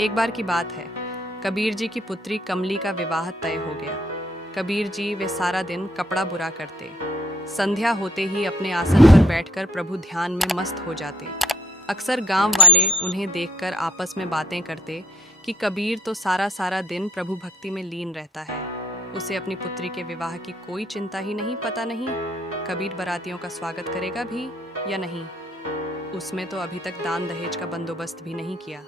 एक बार की बात है, कबीर जी की पुत्री कमली का विवाह तय हो गया। कबीर जी वे सारा दिन कपड़ा बुरा करते, संध्या होते ही अपने आसन पर बैठकर प्रभु ध्यान में मस्त हो जाते। अक्सर गांव वाले उन्हें देखकर आपस में बातें करते कि कबीर तो सारा सारा दिन प्रभु भक्ति में लीन रहता है, उसे अपनी पुत्री के विवाह की कोई चिंता ही नहीं। पता नहीं कबीर बारातियों का स्वागत करेगा भी या नहीं, उसमें तो अभी तक दान दहेज का बंदोबस्त भी नहीं किया।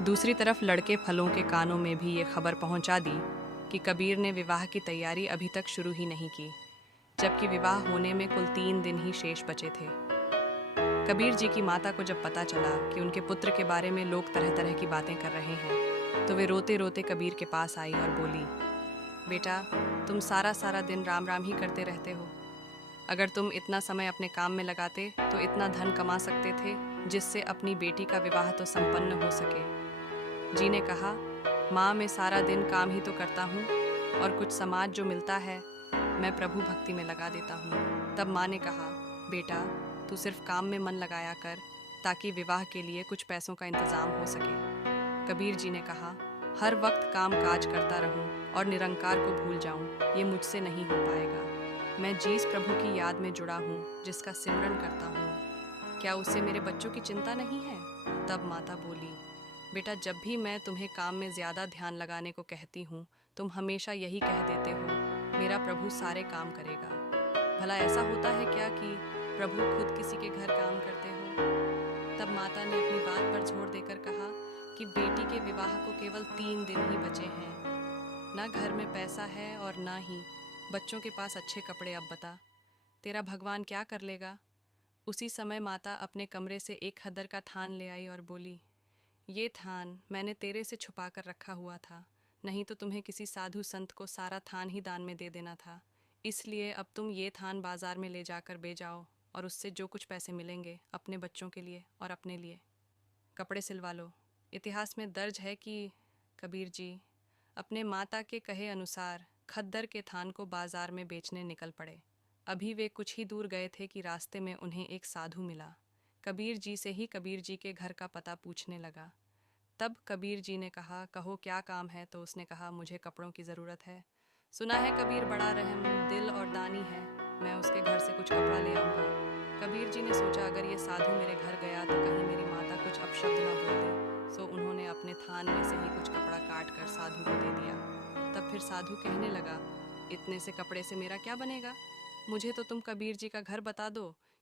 दूसरी तरफ लड़के फलों के कानों में भी ये खबर पहुंचा दी कि कबीर ने विवाह की तैयारी अभी तक शुरू ही नहीं की, जबकि विवाह होने में कुल 3 दिन ही शेष बचे थे। कबीर जी की माता को जब पता चला कि उनके पुत्र के बारे में लोग तरह तरह की बातें कर रहे हैं, तो वे रोते रोते कबीर के पास आई और बोली, बेटा, तुम सारा सारा दिन राम राम ही करते रहते हो। अगर तुम इतना समय अपने काम में लगाते तो इतना धन कमा सकते थे जिससे अपनी बेटी का विवाह तो संपन्न हो सके। जी ने कहा, माँ, मैं सारा दिन काम ही तो करता हूँ और कुछ समाज जो मिलता है मैं प्रभु भक्ति में लगा देता हूँ। तब माँ ने कहा, बेटा, तू सिर्फ काम में मन लगाया कर ताकि विवाह के लिए कुछ पैसों का इंतजाम हो सके। कबीर जी ने कहा, हर वक्त काम काज करता रहूं और निरंकार को भूल जाऊं, ये मुझसे नहीं हो पाएगा। मैं जिस प्रभु की याद में जुड़ा हूँ, जिसका सिमरन करता हूँ, क्या उसे मेरे बच्चों की चिंता नहीं है? तब माता बोली, बेटा, जब भी मैं तुम्हें काम में ज़्यादा ध्यान लगाने को कहती हूँ, तुम हमेशा यही कह देते हो, मेरा प्रभु सारे काम करेगा। भला ऐसा होता है क्या कि प्रभु खुद किसी के घर काम करते हो? तब माता ने अपनी बात पर जोर देकर कहा कि बेटी के विवाह को केवल 3 दिन ही बचे हैं। ना घर में पैसा है और ना ही बच्चों के पास अच्छे कपड़े। अब बता, तेरा भगवान क्या कर लेगा? उसी समय माता अपने कमरे से एक खद्दर का थान ले आई और बोली, ये थान मैंने तेरे से छुपा कर रखा हुआ था, नहीं तो तुम्हें किसी साधु संत को सारा थान ही दान में दे देना था। इसलिए अब तुम ये थान बाजार में ले जाकर बेचाओ और उससे जो कुछ पैसे मिलेंगे अपने बच्चों के लिए और अपने लिए कपड़े सिलवा लो। इतिहास में दर्ज है कि कबीर जी अपने माता के कहे अनुसार खद्दर के थान को बाजार में बेचने निकल पड़े। अभी वे कुछ ही दूर गए थे कि रास्ते में उन्हें एक साधु मिला। कबीर जी से ही कबीर जी के घर का पता पूछने लगा। तब कबीर जी ने कहा, कहो क्या काम है? तो उसने कहा, मुझे कपड़ों की ज़रूरत है। सुना है कबीर बड़ा रहम दिल और दानी है, मैं उसके घर से कुछ कपड़ा ले आऊँगा। कबीर जी ने सोचा, अगर ये साधु मेरे घर गया तो कहीं मेरी माता कुछ अपशब्द ना बोल दे। सो उन्होंने अपने थान में से ही कुछ कपड़ा काट कर साधु को दे दिया। तब फिर साधु कहने लगा, इतने से कपड़े से मेरा क्या बनेगा? मुझे तो तुम कबीर जी का घर बता दो,